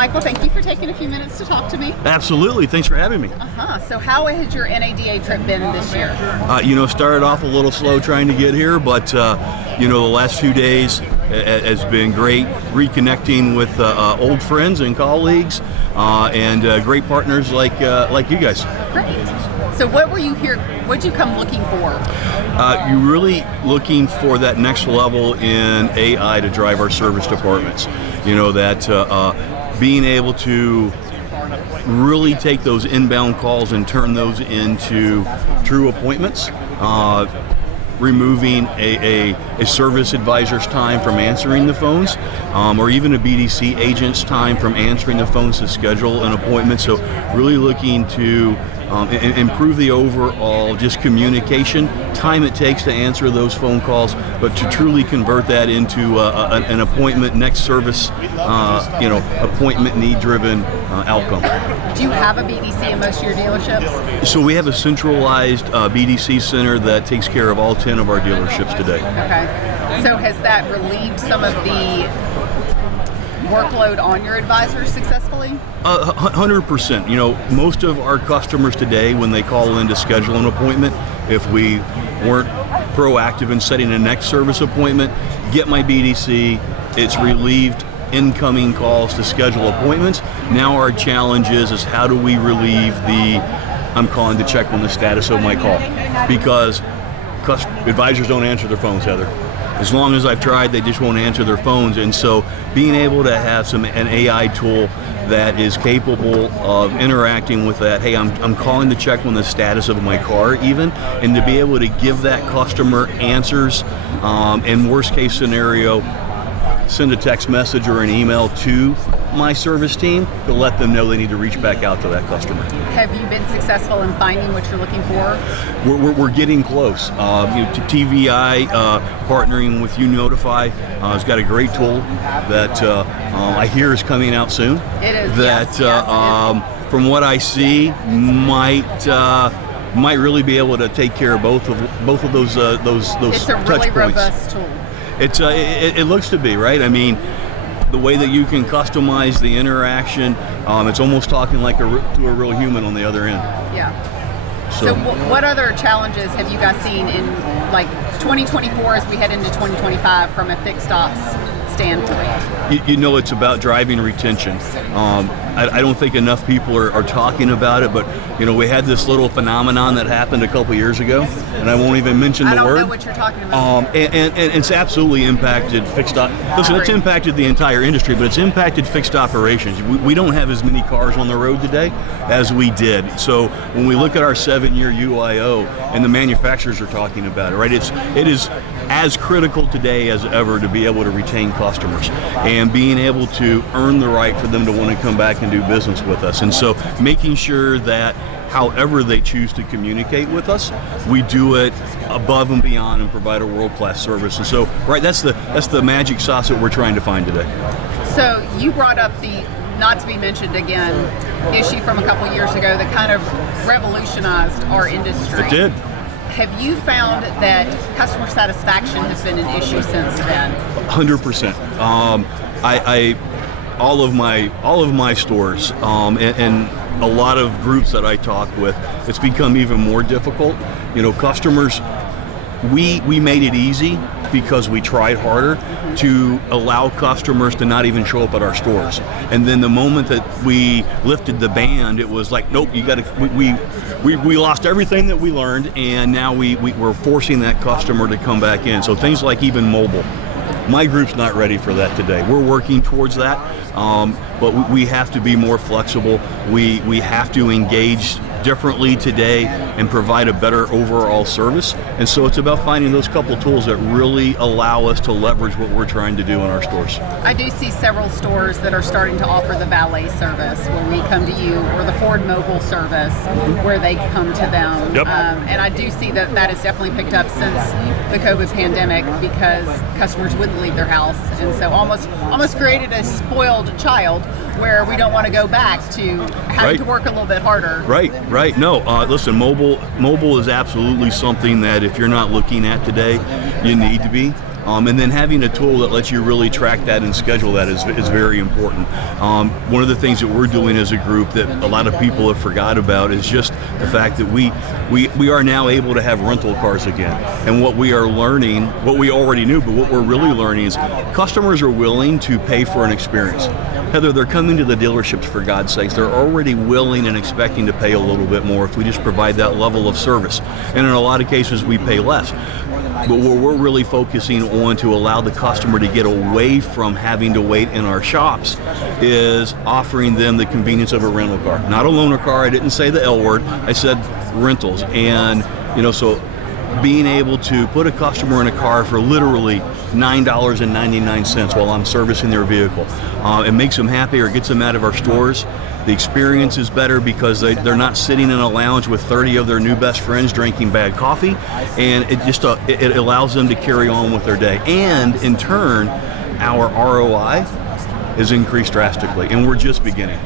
Michael, thank you for taking a few minutes to talk to me. Absolutely. Thanks for having me. So how has your NADA trip been this year? Started off a little slow trying to get here, but the last 2 days has been great, reconnecting with old friends and colleagues and great partners like you guys. Great. So what were you here, what'd you come looking for? You're really looking for that next level in AI to drive our service departments. Being able to really take those inbound calls and turn those into true appointments, removing a service advisor's time from answering the phones, or even a BDC agent's time from answering the phones to schedule an appointment. So really looking to improve the overall just communication, time it takes to answer those phone calls, but to truly convert that into an appointment, next service, appointment need-driven outcome. Do you have a BDC in most of your dealerships? So we have a centralized BDC center that takes care of all 10 of our dealerships today. Okay. So has that relieved some of the workload on your advisors successfully? 100%. Most of our customers today, when they call in to schedule an appointment, if we weren't proactive in setting a next service appointment, get my BDC, it's relieved incoming calls to schedule appointments. Now our challenge is how do we relieve I'm calling to check on the status of my call, because advisors don't answer their phones, Heather. As long as I've tried, they just won't answer their phones. And so being able to have an AI tool that is capable of interacting with that, hey, I'm calling to check on the status of my car even, and to be able to give that customer answers, and worst case scenario, send a text message or an email to my service team to let them know they need to reach back out to that customer. Have you been successful in finding what you're looking for? We're getting close. TVI partnering with UNOTIFI has got a great tool that I hear is coming out soon. It is. That yes, from what I see might really be able to take care of both of those touch points. It's a really robust tool. It looks to be, right? I mean, the way that you can customize the interaction, it's almost talking like to a real human on the other end. Yeah. So what other challenges have you guys seen in 2024 as we head into 2025 from a fixed ops standpoint? It's about driving retention. I don't think enough people are talking about it, but we had this little phenomenon that happened a couple years ago, and I won't even mention the word. I don't know what you're talking about. And it's absolutely impacted fixed op. Listen, it's impacted the entire industry, but it's impacted fixed operations. We don't have as many cars on the road today as we did. So when we look at our 7-year UIO, and the manufacturers are talking about it, right? It is as critical today as ever to be able to retain customers and being able to earn the right for them to want to come back and do business with us. And so making sure that however they choose to communicate with us, we do it above and beyond and provide a world-class service. And so, right, that's the magic sauce that we're trying to find today. So you brought up the not to be mentioned again issue from a couple years ago that kind of revolutionized our industry. It did. Have you found that customer satisfaction has been an issue since then? 100%. All of my stores and a lot of groups that I talk with, it's become even more difficult. Customers, we made it easy because we tried harder to allow customers to not even show up at our stores. And then the moment that we lifted the ban, it was like, nope, we lost everything that we learned, and now we're forcing that customer to come back in. So things like even mobile. My group's not ready for that today. We're working towards that, but we have to be more flexible. We have to engage differently today and provide a better overall service. And so it's about finding those couple tools that really allow us to leverage what we're trying to do in our stores. I do see several stores that are starting to offer the valet service where we come to you, or the Ford Mobile service where they come to them. Yep. And I do see that has definitely picked up since the COVID pandemic because customers wouldn't leave their house, and so almost created a spoiled child where we don't want to go back to having to work a little bit harder. Right. No, listen, mobile is absolutely something that if you're not looking at today, you need to be. And then having a tool that lets you really track that and schedule that is very important. One of the things that we're doing as a group that a lot of people have forgot about is just the fact that we are now able to have rental cars again. And what we are learning, what we already knew, but what we're really learning is customers are willing to pay for an experience. Heather, they're coming to the dealerships, for God's sakes. They're already willing and expecting to pay a little bit more if we just provide that level of service. And in a lot of cases, we pay less. But what we're really focusing on to allow the customer to get away from having to wait in our shops is offering them the convenience of a rental car. Not a loaner car. I didn't say the L word. I said rentals. And, so being able to put a customer in a car for literally $9.99 while I'm servicing their vehicle. It makes them happy, or gets them out of our stores. The experience is better because they're not sitting in a lounge with 30 of their new best friends drinking bad coffee, and it allows them to carry on with their day. And in turn, our ROI has increased drastically, and we're just beginning.